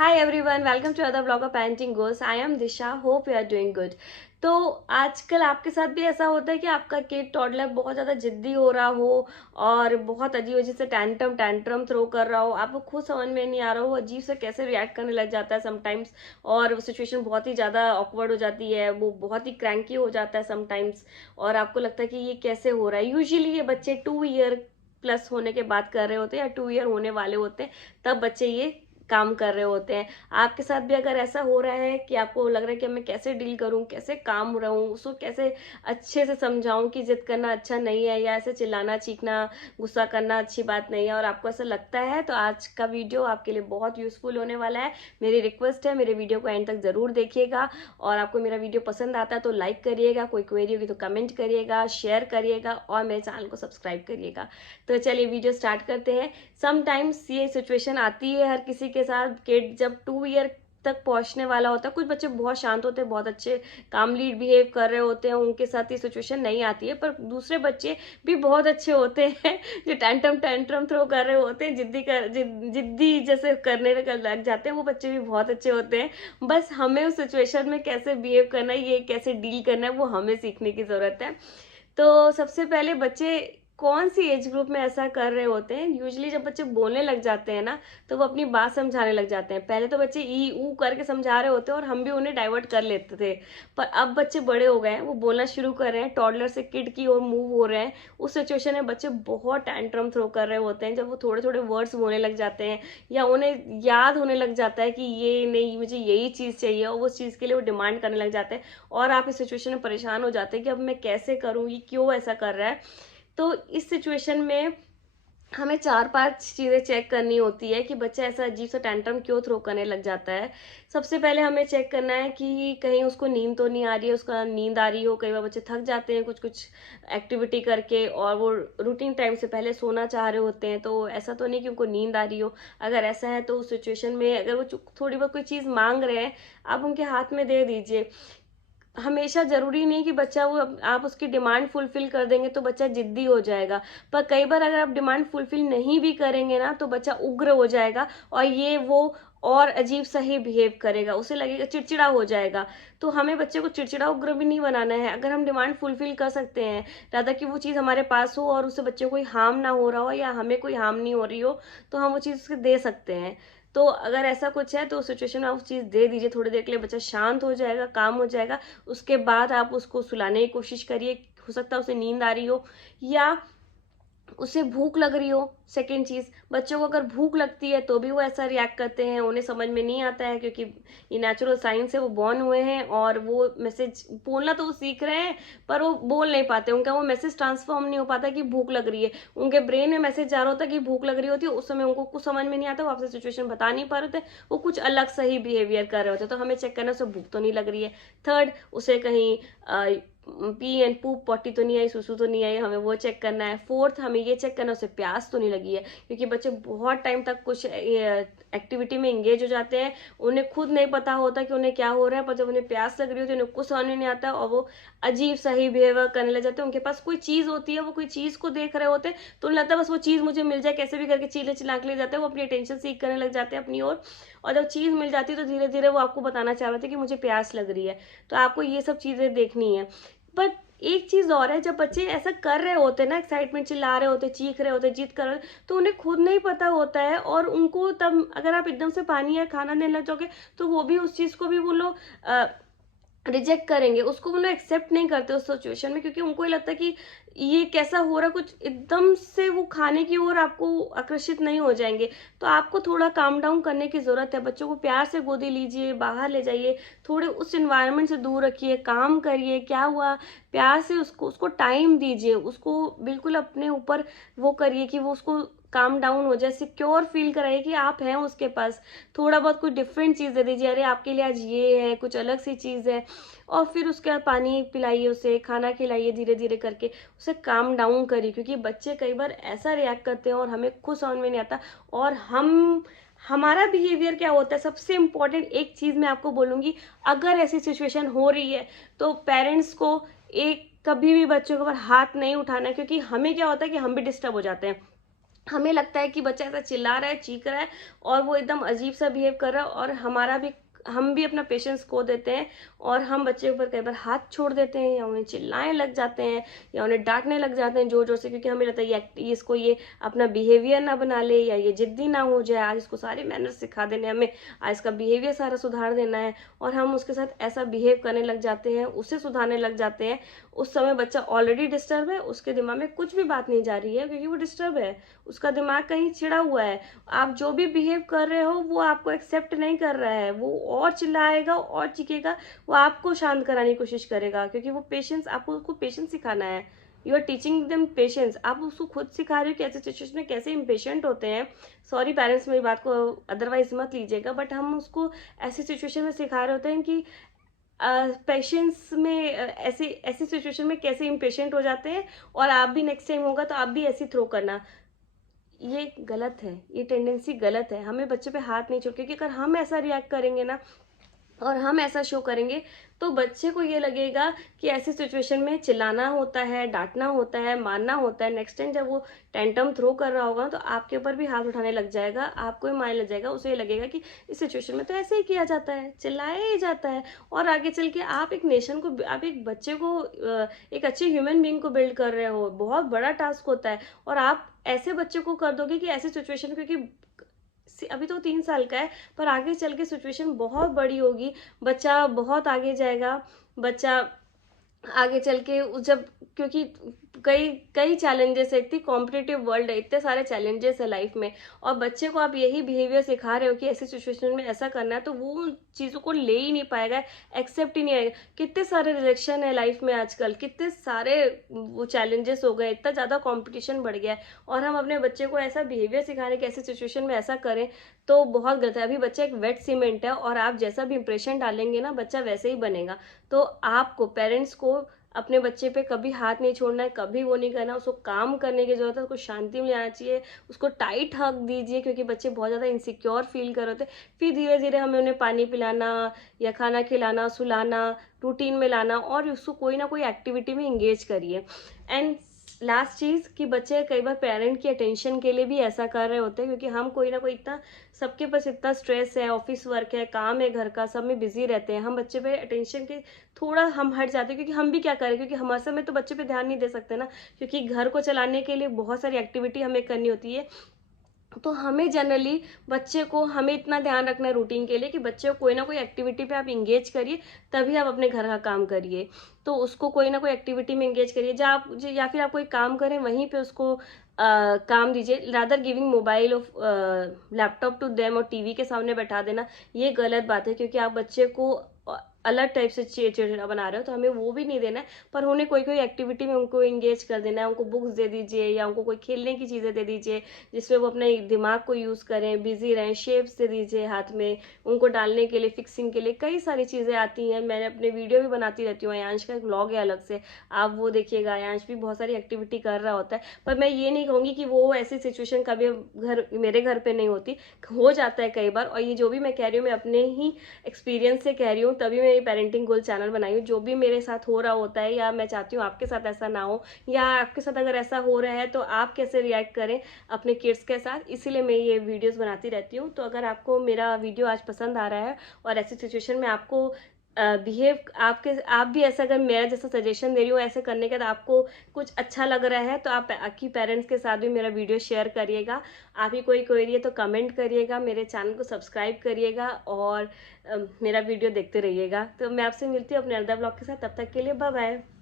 Hi everyone, welcome to another vlog of Parenting Goals. I am Disha. Hope you are doing good. तो आजकल आपके साथ भी ऐसा होता है कि आपका किड टॉडलर बहुत ज़्यादा जिद्दी हो रहा हो और बहुत अजीब अजीब से टैंट्रम थ्रो कर रहा हो, आपको खुद समझ में नहीं आ रहा हो, अजीब से कैसे रिएक्ट करने लग जाता है समटाइम्स, और वो सिचुएशन बहुत ही ज़्यादा ऑकवर्ड हो जाती है, वो बहुत ही क्रैंकी हो जाता है समटाइम्स, और आपको लगता है कि ये कैसे हो रहा है। यूजुअली ये बच्चे 2 ईयर प्लस होने के बाद कर रहे होते हैं या 2 ईयर होने वाले होते हैं, तब बच्चे ये काम कर रहे होते हैं। आपके साथ भी अगर ऐसा हो रहा है कि आपको लग रहा है कि मैं कैसे डील करूं, कैसे काम रहूं, उसको कैसे अच्छे से समझाऊं कि जिद करना अच्छा नहीं है या ऐसे चिल्लाना चीखना गुस्सा करना अच्छी बात नहीं है, और आपको ऐसा लगता है, तो आज का वीडियो आपके लिए बहुत यूजफुल होने वाला है। मेरी रिक्वेस्ट है, मेरे वीडियो को एंड तक जरूर देखिएगा, और आपको मेरा वीडियो पसंद आता है तो लाइक करिएगा, कोई क्वेरी होगी तो कमेंट करिएगा, शेयर करिएगा और मेरे चैनल को सब्सक्राइब करिएगा। तो चलिए वीडियो स्टार्ट करते हैं। समटाइम्स ये सिचुएशन आती है हर किसी के साथ, किड जब 2 ईयर तक पहुंचने वाला होता है। कुछ बच्चे बहुत शांत होते हैं, बहुत अच्छे कामली बिहेव कर रहे होते हैं, उनके साथ ये सिचुएशन नहीं आती है, पर दूसरे बच्चे भी बहुत अच्छे होते हैं जो टैंट्रम थ्रो कर रहे होते हैं, जिद्दी जैसे करने लग जाते हैं, वो बच्चे भी बहुत अच्छे होते हैं। बस हमें उस सिचुएशन में कैसे बिहेव करना है, ये कैसे डील करना है, वो हमें सीखने की जरूरत है। तो सबसे पहले बच्चे कौन सी एज ग्रुप में ऐसा कर रहे होते हैं, यूजुअली जब बच्चे बोलने लग जाते हैं ना, तो वो अपनी बात समझाने लग जाते हैं। पहले तो बच्चे ई ऊ करके समझा रहे होते हैं और हम भी उन्हें डाइवर्ट कर लेते थे, पर अब बच्चे बड़े हो गए हैं, वो बोलना शुरू कर रहे हैं, टॉडलर से किड की ओर मूव हो रहे हैं। उस सिचुएशन में बच्चे बहुत टैंट्रम थ्रो कर रहे होते हैं, जब वो थोड़े थोड़े वर्ड्स बोलने लग जाते हैं या उन्हें याद होने लग जाता है कि ये नहीं, मुझे यही चीज़ चाहिए, और उस चीज़ के लिए वो डिमांड करने लग जाते हैं, और आप इस सिचुएशन में परेशान हो जाते हैं कि अब मैं कैसे करूँ, ये क्यों ऐसा कर रहा है। तो इस सिचुएशन में हमें 4-5 चीज़ें चेक करनी होती है कि बच्चा ऐसा अजीब सा टैंट्रम क्यों थ्रो करने लग जाता है। सबसे पहले हमें चेक करना है कि कहीं उसको नींद तो नहीं आ रही है, उसका नींद आ रही हो। कई बार बच्चे थक जाते हैं कुछ कुछ एक्टिविटी करके, और वो रूटीन टाइम से पहले सोना चाह रहे होते हैं, तो ऐसा तो नहीं कि उनको नींद आ रही हो। अगर ऐसा है तो उस सिचुएशन में अगर वो थोड़ी बहुत कोई चीज़ मांग रहे हैं, आप उनके हाथ में दे दीजिए। हमेशा जरूरी नहीं कि बच्चा वो आप उसकी डिमांड फुलफिल कर देंगे तो बच्चा जिद्दी हो जाएगा, पर कई बार अगर आप डिमांड फुलफिल नहीं भी करेंगे ना, तो बच्चा उग्र हो जाएगा और ये वो और अजीब सा ही बिहेव करेगा, उसे लगेगा, चिड़चिड़ा हो जाएगा। तो हमें बच्चे को चिड़चिड़ा उग्र भी नहीं बनाना है। अगर हम डिमांड फुलफिल कर सकते हैं, राधा कि वो चीज़ हमारे पास हो और उससे बच्चे को कोई हार्म ना हो रहा हो या हमें कोई हार्म नहीं हो रही हो, तो हम वो चीज़ उसके दे सकते हैं। तो अगर ऐसा कुछ है तो उस सिचुएशन में आप उस चीज़ दे दीजिए, थोड़ी देर के लिए बच्चा शांत हो जाएगा, काम हो जाएगा। उसके बाद आप उसको सुलाने की कोशिश करिए। हो सकता है उसे नींद आ रही हो या उसे भूख लग रही हो। सेकेंड चीज, बच्चों को अगर भूख लगती है तो भी वो ऐसा रिएक्ट करते हैं, उन्हें समझ में नहीं आता है, क्योंकि ये नेचुरल साइंस है, वो बॉर्न हुए हैं और वो मैसेज बोलना तो वो सीख रहे हैं, पर वो बोल नहीं पाते, उनका वो मैसेज ट्रांसफॉर्म नहीं हो पाता कि भूख लग रही है। उनके ब्रेन में मैसेज जा रहा होता है कि भूख लग रही होती है, उस समय उनको कुछ समझ में नहीं आता, वो आपसे सिचुएशन बता नहीं पा रहे थे, वो कुछ अलग सही बिहेवियर कर रहे होते, तो हमें चेक करना उसे भूख तो नहीं लग रही है। थर्ड, उसे कहीं पी एंड पूप पॉटी तो नहीं आई, सुसु तो नहीं आई, हमें वो चेक करना है। फोर्थ, हमें ये चेक करना है उसे प्यास तो नहीं लगी है, क्योंकि बच्चे बहुत टाइम तक कुछ एक्टिविटी में एंगेज हो जाते हैं, उन्हें खुद नहीं पता होता कि उन्हें क्या हो रहा है, पर जब उन्हें प्यास लग रही होती है उन्हें कुछ समझ में नहीं आता और वो अजीब सही बिहेवियर करने लग जाते हैं। उनके पास कोई चीज़ होती है, वो कोई चीज़ को देख रहे होते हैं, तो उन्हें लगता है बस वो चीज़ मुझे मिल जाए, कैसे भी करके चिल्ला चिल्ला के ले जाते हैं, वो अपनी अटेंशन सीख करने लग जाते हैं अपनी ओर, और जब चीज़ मिल जाती है तो धीरे धीरे वो आपको बताना चाह रहे थे कि मुझे प्यास लग रही है। तो आपको ये सब चीज़ें देखनी है। बट एक चीज और है, जब बच्चे ऐसा कर रहे होते हैं ना, एक्साइटमेंट, चिल्ला रहे होते, चीख रहे होते, जिद कर रहे होते, तो उन्हें खुद नहीं पता होता है, और उनको तब अगर आप एकदम से पानी या खाना देने लग जाओगे तो वो भी उस चीज को भी वो लोग रिजेक्ट करेंगे, उसको वो लोग एक्सेप्ट नहीं करते उस सिचुएशन में, क्योंकि उनको ये लगता है कि ये कैसा हो रहा है, कुछ एकदम से वो खाने की ओर आपको आकर्षित नहीं हो जाएंगे। तो आपको थोड़ा काम डाउन करने की जरूरत है। बच्चों को प्यार से गोदी लीजिए, बाहर ले जाइए, थोड़े उस एनवायरनमेंट से दूर रखिए, काम करिए, क्या हुआ, प्यार से उसको उसको टाइम दीजिए, उसको बिल्कुल अपने ऊपर वो करिए कि वो उसको काम डाउन हो जाए, सिक्योर फील कराइए कि आप हैं उसके पास। थोड़ा बहुत कोई डिफरेंट चीज़ दे दीजिए, अरे आपके लिए आज ये है, कुछ अलग सी चीज़ है, और फिर उसके बाद पानी पिलाइए, उसे खाना खिलाइए, धीरे धीरे करके उसे काम डाउन करिए, क्योंकि बच्चे कई बार ऐसा रिएक्ट करते हैं और हमें खुद समझ में नहीं आता, और हमारा बिहेवियर क्या होता है। सबसे इम्पोर्टेंट एक चीज़ मैं आपको बोलूँगी, अगर ऐसी सिचुएशन हो रही है तो पेरेंट्स को एक कभी भी बच्चों के ऊपर हाथ नहीं उठाना, क्योंकि हमें क्या होता है कि हम भी डिस्टर्ब हो जाते हैं, हमें लगता है कि बच्चा ऐसा चिल्ला रहा है, चीख रहा है और वो एकदम अजीब सा बिहेव कर रहा है, और हम भी अपना पेशेंस खो देते हैं और हम बच्चे के ऊपर कई बार हाथ छोड़ देते हैं या उन्हें चिल्लाने लग जाते हैं या उन्हें डांटने लग जाते हैं जोर जोर से, क्योंकि हमें लगता है इसको ये अपना बिहेवियर ना बना ले या ये जिद्दी ना हो जाए, आज इसको सारे मैनर्स सिखा देने हैं हमें, आज इसका बिहेवियर सारा सुधार देना है, और हम उसके साथ ऐसा बिहेव करने लग जाते हैं, उसे सुधारने लग जाते हैं। उस समय बच्चा ऑलरेडी डिस्टर्ब है, उसके दिमाग में कुछ भी बात नहीं जा रही है क्योंकि वो डिस्टर्ब है, उसका दिमाग कहीं चिड़ा हुआ है। आप जो भी बिहेव कर रहे हो वो आपको एक्सेप्ट नहीं कर रहा है, वो और चिल्लाएगा और चीखेगा, वो आपको शांत कराने की कोशिश करेगा, क्योंकि वो पेशेंस, आपको उसको पेशेंस सिखाना है। You are teaching them patience, आप उसको खुद सिखा रहे हो कि ऐसे सिचुएशन में कैसे इम्पेशेंट होते हैं। सॉरी पेरेंट्स, मेरी बात को अदरवाइज मत लीजिएगा, बट हम उसको ऐसी सिचुएशन में सिखा रहे होते हैं कि पेशेंस में ऐसी ऐसी सिचुएशन में कैसे इम्पेशेंट हो जाते हैं, और आप भी नेक्स्ट टाइम होगा तो आप भी ऐसी थ्रो करना। ये गलत है, ये टेंडेंसी गलत है। हमें बच्चे पे हाथ नहीं छोड़, क्योंकि अगर हम ऐसा रिएक्ट करेंगे ना और हम ऐसा शो करेंगे तो बच्चे को ये लगेगा कि ऐसी सिचुएशन में चिल्लाना होता है, डांटना होता है, मारना होता है। नेक्स्ट टाइम जब वो टेंटम थ्रो कर रहा होगा तो आपके ऊपर भी हाथ उठाने लग जाएगा, आपको भी मारने लग जाएगा। उसे ये लगेगा कि इस सिचुएशन में तो ऐसे ही किया जाता है, चिल्लाया ही जाता है। और आगे चल के आप एक नेशन को, आप एक बच्चे को, एक अच्छे ह्यूमन बींग को बिल्ड कर रहे हो, बहुत बड़ा टास्क होता है, और आप ऐसे बच्चे को कर दोगे कि ऐसी सिचुएशन, क्योंकि अभी तो 3 साल का है, पर आगे चल के सिचुएशन बहुत बड़ी होगी, बच्चा बहुत आगे जाएगा, बच्चा आगे चल के जब, क्योंकि कई कई चैलेंजेस है, इतनी कॉम्पिटिटिव वर्ल्ड है, इतने सारे चैलेंजेस है लाइफ में, और बच्चे को आप यही बिहेवियर सिखा रहे हो कि ऐसी सिचुएशन में ऐसा करना है, तो वो उन चीज़ों को ले ही नहीं पाएगा, एक्सेप्ट ही नहीं आएगा। कितने सारे रिजेक्शन है लाइफ में आजकल, कितने सारे वो चैलेंजेस हो गए, इतना ज़्यादा कॉम्पिटिशन बढ़ गया है, और हम अपने बच्चे को ऐसा बिहेवियर सिखा रहे हैं कि ऐसी सिचुएशन में ऐसा करें, तो बहुत गलत है। अभी बच्चा एक वेट सीमेंट है, और आप जैसा भी इंप्रेशन डालेंगे ना, बच्चा वैसे ही बनेगा। तो आपको, पेरेंट्स को, अपने बच्चे पे कभी हाथ नहीं छोड़ना है, कभी वो नहीं करना, उसको काम करने की जरूरत है, उसको शांति में आना चाहिए, उसको टाइट हक दीजिए, क्योंकि बच्चे बहुत ज़्यादा इनसिक्योर फील कर रहे होते हैं। फिर धीरे धीरे हमें उन्हें पानी पिलाना या खाना खिलाना, सुलाना, रूटीन में लाना, और उसको कोई ना कोई एक्टिविटी में इंगेज करिए। एंड लास्ट चीज़ कि बच्चे कई बार पेरेंट की अटेंशन के लिए भी ऐसा कर रहे होते हैं, क्योंकि हम कोई ना कोई इतना, सबके पास इतना स्ट्रेस है, ऑफिस वर्क है, काम है, घर का, सब में बिजी रहते हैं, हम बच्चे पे अटेंशन के थोड़ा हम हट जाते हैं, क्योंकि हम भी क्या करें, क्योंकि हमारे समय तो बच्चे पे ध्यान नहीं दे सकते ना, क्योंकि घर को चलाने के लिए बहुत सारी एक्टिविटी हमें करनी होती है। तो हमें जनरली बच्चे को, हमें इतना ध्यान रखना है रूटीन के लिए कि बच्चे को कोई ना कोई एक्टिविटी पे आप इंगेज करिए, तभी आप अपने घर का काम करिए। तो उसको कोई ना कोई एक्टिविटी में इंगेज करिए, या फिर आप कोई काम करें वहीं पे उसको काम दीजिए, rather giving mobile of laptop to them और टीवी के सामने बैठा देना, ये गलत बात है, क्योंकि आप बच्चे को अलग टाइप से चिड़चिड़ा बना रहे हो, तो हमें वो भी नहीं देना है। पर उन्हें कोई कोई एक्टिविटी में उनको इंगेज कर देना है, उनको बुक्स दे दीजिए या उनको कोई खेलने की चीज़ें दे दीजिए जिसमें वो अपने दिमाग को यूज़ करें, बिजी रहें, शेप्स दे दीजिए हाथ में उनको डालने के लिए, फिक्सिंग के लिए कई सारी चीज़ें आती हैं। मैंने अपने वीडियो भी बनाती रहती हूँ, आयांश का एक व्लॉग है अलग से, आप वो देखिएगा। आयांश भी बहुत सारी एक्टिविटी कर रहा होता है, पर मैं ये नहीं कहूँगी कि वो ऐसी सिचुएशन कभी मेरे घर पे नहीं होती, हो जाता है कई बार। और ये जो भी मैं कह रही हूँ, मैं अपने ही एक्सपीरियंस से कह रही हूँ, तभी मैं ये पेरेंटिंग गोल चैनल बनाई हूँ। जो भी मेरे साथ हो रहा होता है, या मैं चाहती हूँ आपके साथ ऐसा ना हो, या आपके साथ अगर ऐसा हो रहा है तो आप कैसे रिएक्ट करें अपने किड्स के साथ, इसीलिए मैं ये वीडियोस बनाती रहती हूँ। तो अगर आपको मेरा वीडियो आज पसंद आ रहा है और ऐसी सिचुएशन में आपको बिहेव, आप भी ऐसा, अगर मेरा जैसा सजेशन दे रही हूँ ऐसे करने का, तो आपको कुछ अच्छा लग रहा है, तो आप आपकी पेरेंट्स के साथ भी मेरा वीडियो शेयर करिएगा। आप ही कोई क्वेरी है तो कमेंट करिएगा, मेरे चैनल को सब्सक्राइब करिएगा, और मेरा वीडियो देखते रहिएगा। तो मैं आपसे मिलती हूँ अपने अदर ब्लॉग के साथ, तब तक के लिए बाय बाय।